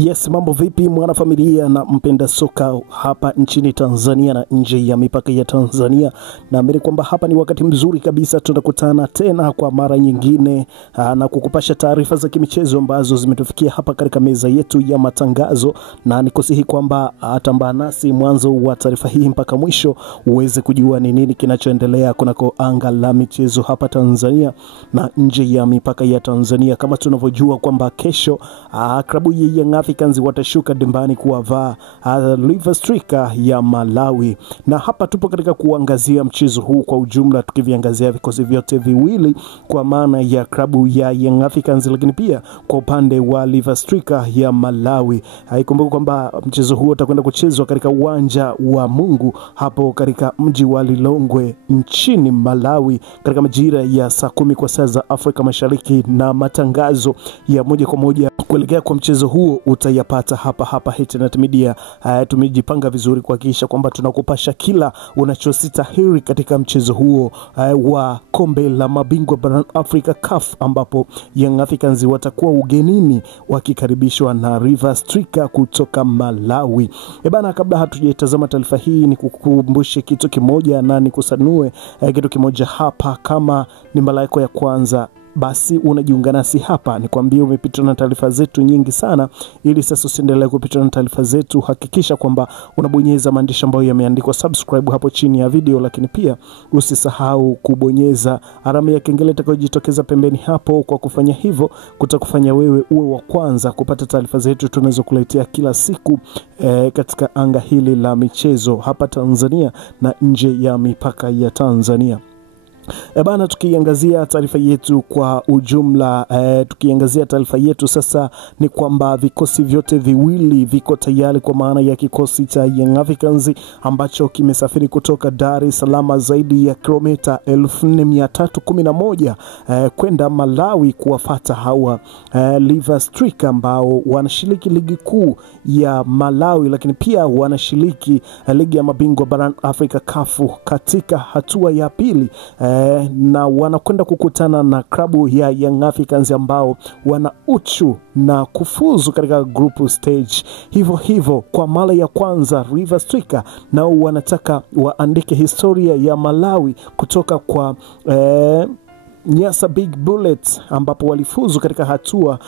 Yes, mambo vipi mwana familia na mpenda soka hapa nchini Tanzania na nje ya mipaka ya Tanzania. Naamini kwamba hapa ni wakati mzuri kabisa tunakutana tena kwa mara nyingine na kukupasha taarifa za kimichezo ambazo zimetufikia hapa katika meza yetu ya matangazo, na nikusihi kwamba atambaa nasi mwanzo wa taarifa hii mpaka mwisho uweze kujua ni nini kinachoendelea kunako anga la michezo hapa Tanzania na nje ya mipaka ya Tanzania. Kama tunavyojua kwamba kesho klabu ya Young Africans watashuka dimbani kuwavaa Liver Strikers ya Malawi, na hapa tupo katika kuangazia mchezo huu kwa ujumla, tukiviangazia vikosi vyote viwili kwa maana ya klabu ya Young Africans lakini pia kwa upande wa Liver Strikers ya Malawi. Haikumbuka kwamba mchezo huu utakwenda kuchezwa katika uwanja wa Mungu hapo katika mji wa Lilongwe nchini Malawi katika majira ya saa 10 kwa saa za Afrika Mashariki, na matangazo ya moja kwa moja kuelekea kwa mchezo huo utayapata hapa H-Net Media. Tumejipanga vizuri kuhakikisha kwamba tunakupasha kila unachositahili katika mchezo huo wa kombe la mabingwa barani Afrika CAF, ambapo Young Africans watakuwa ugenini wakikaribishwa na Liver Strikers kutoka Malawi. Bana, kabla hatujatazama taarifa hii ni kukumbushe kitu kimoja na nikusanue kitu kimoja hapa. Kama ni mara yako ya kwanza basi unajiunga nasi hapa, nikwambie umepitwa na taarifa zetu nyingi sana. Ili sasa usiendelee kupitwa na taarifa zetu, hakikisha kwamba unabonyeza maandishi ambayo yameandikwa subscribe hapo chini ya video, lakini pia usisahau kubonyeza alama ya kengele itakayojitokeza pembeni hapo. Kwa kufanya hivyo kutakufanya wewe uwe wa kwanza kupata taarifa zetu tunazokuletea kila siku katika anga hili la michezo hapa Tanzania na nje ya mipaka ya Tanzania. Bana, tukiangazia taarifa yetu kwa ujumla, tukiangazia taarifa yetu sasa ni kwamba vikosi vyote viwili viko tayari, kwa maana ya kikosi cha Young Africans ambacho kimesafiri kutoka Dar es Salaam zaidi ya kilomita 1411 kwenda Malawi kuwafuata hawa Liver Strikers ambao wanashiriki ligi kuu ya Malawi, lakini pia wanashiriki ligi ya mabingwa barani Afrika CAF katika hatua ya pili, na wanakwenda kukutana na klabu ya Young Africans ambao wana uchu na kufuzu katika group stage. Hivyo kwa mara ya kwanza Liver Strikers nao wanataka waandike historia ya Malawi kutoka kwa Nyasa Big Bullets ambapo walifuzu katika hatua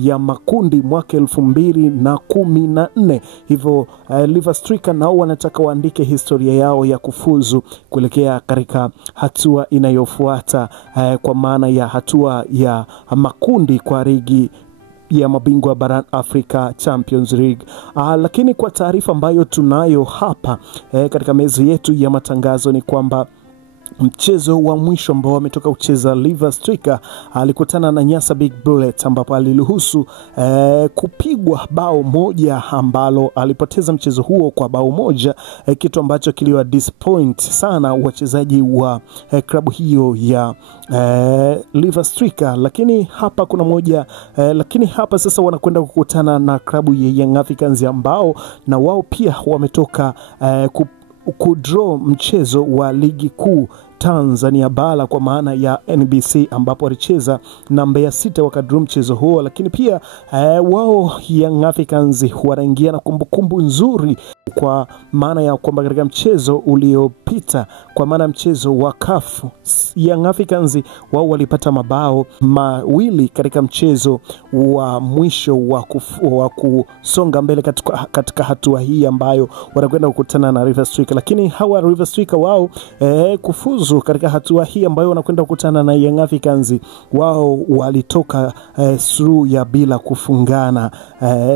ya makundi mwaka 2014. Hivyo Liver Strikers nao wanataka waandike historia yao ya kufuzu kuelekea katika hatua inayofuata, kwa maana ya hatua ya makundi kwa ligi ya mabingwa barani Afrika Champions League. Lakini kwa taarifa ambayo tunayo hapa katika meza yetu ya matangazo ni kwamba mchezo wa mwisho ambao wametoka kucheza Liver Strikers alikutana na Nyasa Big Bullets ambapo aliruhusu kupigwa bao moja, ambalo alipoteza mchezo huo kwa bao moja, kitu ambacho kiliwa disappoint sana wachezaji wa klabu hiyo ya Liver Strikers. Lakini hapa kuna moja, lakini hapa sasa wanakwenda kukutana na klabu ya Young Africans ambao na wao pia wametoka kudraw mchezo wa ligi kuu Tanzania bara kwa maana ya NBC, ambapo walicheza na Mbeya City wakadraw mchezo huo. Lakini pia wao Young Africans wanaingia na kumbukumbu nzuri, kwa maana ya kwamba katika mchezo uliopita, kwa maana mchezo wa CAF, Young Africans wao walipata mabao mawili katika mchezo wa mwisho wa kusonga mbele katika hatua hii ambayo wanakwenda kukutana na Liver Strikers. Lakini hawa Liver Strikers wao kufuzu katika hatua hii ambayo wanakwenda kukutana na Young Africans, wao walitoka through ya bila kufungana,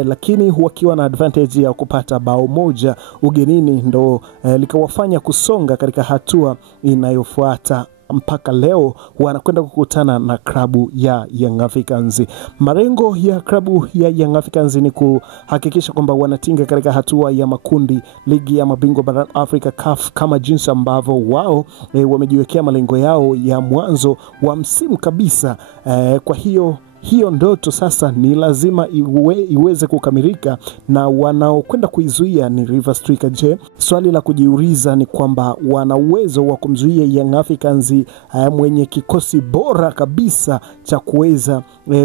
lakini wakiwa na advantage ya kupata bao moja ugenini, ndo likawafanya kusonga katika hatua inayofuata. Mpaka leo wanakwenda kukutana na klabu ya Young Africans. Malengo ya klabu ya Young Africans ni kuhakikisha kwamba wanatinga katika hatua ya makundi ligi ya mabingwa barani Afrika CAF, kama jinsi ambavyo wao wamejiwekea malengo yao ya mwanzo wa msimu kabisa. Kwa hiyo hiyo ndoto sasa ni lazima iweze kukamilika, na wanaokwenda kuizuia ni River Strikers. Je, swali la kujiuliza ni kwamba wana uwezo wa kumzuia Young Africans mwenye kikosi bora kabisa cha kuweza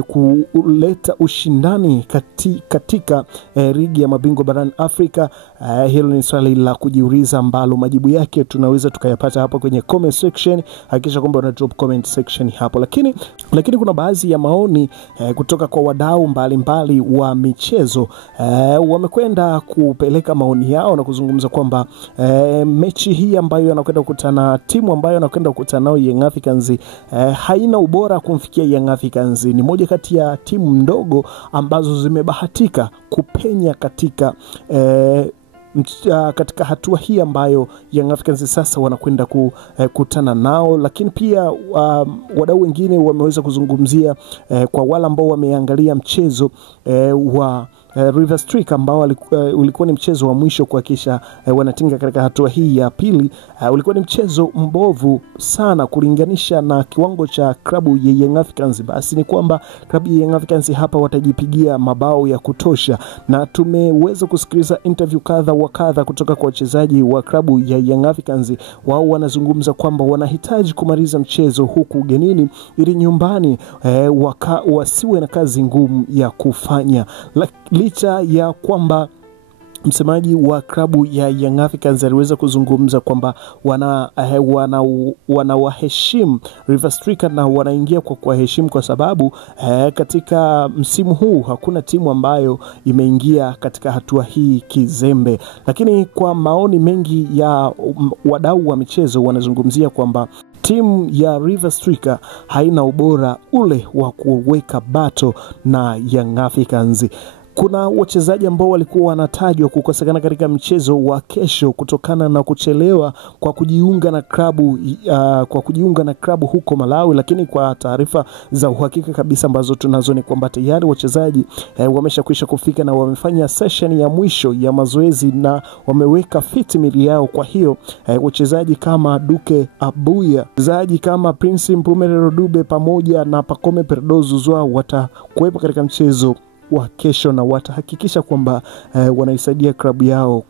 kuleta ushindani katika ligi ya mabingwa barani Afrika? Hilo ni swali la kujiuliza ambalo majibu yake tunaweza tukayapata hapo kwenye comment section. Hakikisha kwamba una drop comment section hapo. Lakini kuna baadhi ya maoni kutoka kwa wadau mbalimbali wa michezo. Wamekwenda kupeleka maoni yao na kuzungumza kwamba mechi hii ambayo anakwenda kukutana, timu ambayo anakwenda kukutana nao Young Africans haina ubora kumfikia Young Africans. Ni moja kati ya timu ndogo ambazo zimebahatika kupenya katika hatua hii ambayo Young Africans sasa wanakwenda kukutana nao. Lakini pia wadau wengine wameweza kuzungumzia kwa wale ambao wameangalia mchezo wa River Strikers ambao ulikuwa ni mchezo wa mwisho kuhakikisha wanatinga katika hatua hii ya pili. Ulikuwa ni mchezo mbovu sana kulinganisha na kiwango cha klabu ya Young Africans. Basi ni kwamba klabu ya Young Africans hapa watajipigia mabao ya kutosha, na tumeweza kusikiliza interview kadha wa kadha kutoka kwa wachezaji wa klabu ya Young Africans. Wao wanazungumza kwamba wanahitaji kumaliza mchezo huku ugenini ili nyumbani wasiwe na kazi ngumu ya kufanya. Licha ya kwamba msemaji wa klabu ya Young Africans aliweza kuzungumza kwamba wanawaheshimu River Strikers na wanaingia kwa kuwaheshimu kwa sababu katika msimu huu hakuna timu ambayo imeingia katika hatua hii kizembe. Lakini kwa maoni mengi ya wadau wa michezo wanazungumzia kwamba timu ya River Strikers haina ubora ule wa kuweka bato na Young Africans. Kuna wachezaji ambao walikuwa wanatajwa kukosekana katika mchezo wa kesho kutokana na kuchelewa kwa kujiunga na klabu huko Malawi. Lakini kwa taarifa za uhakika kabisa ambazo tunazo ni kwamba tayari wachezaji wameshakwisha kufika na wamefanya session ya mwisho ya mazoezi na wameweka fit mili yao. Kwa hiyo wachezaji kama Duke Abuya, wachezaji kama Prince Mpumelelo Dube pamoja na Pacome Zouzoua watakuwepo katika mchezo wa kesho na watahakikisha kwamba wanaisaidia klabu yao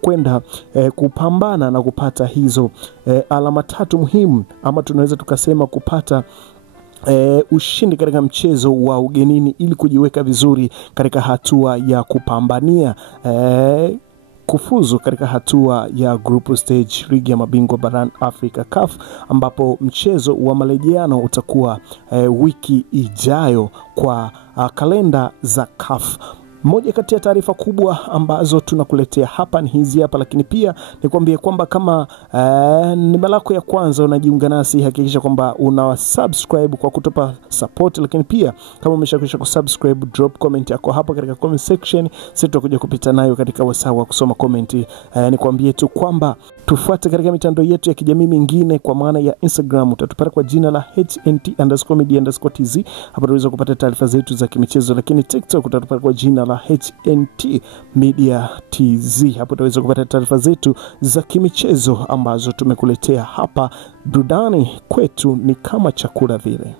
kwenda kupambana na kupata hizo alama tatu muhimu, ama tunaweza tukasema kupata ushindi katika mchezo wa ugenini ili kujiweka vizuri katika hatua ya kupambania kufuzu katika hatua ya group stage ligi ya mabingwa barani Afrika CAF, ambapo mchezo wa marejeano utakuwa wiki ijayo kwa kalenda za CAF. Moja kati ya taarifa kubwa ambazo tunakuletea hapa ni hizi hapa, lakini pia nikwambie kwamba kama ni mara yako ya kwanza unajiunga nasi, hakikisha kwamba una subscribe kwa kutupa support. Lakini pia kama umeshakwisha kusubscribe, drop comment yako hapa katika comment section, sisi tutakuja kupita nayo katika wasaa wa kusoma comment. Nikwambie tu kwamba tufuate katika mitandao yetu ya kijamii mingine, kwa maana ya Instagram utatupata kwa jina la HNT_media_tz. Hapo unaweza kupata taarifa zetu za kimichezo, lakini TikTok utatupata kwa jina la HNT Media TZ. Hapo utaweza kupata taarifa zetu za kimichezo ambazo tumekuletea hapa. Burudani kwetu ni kama chakula vile.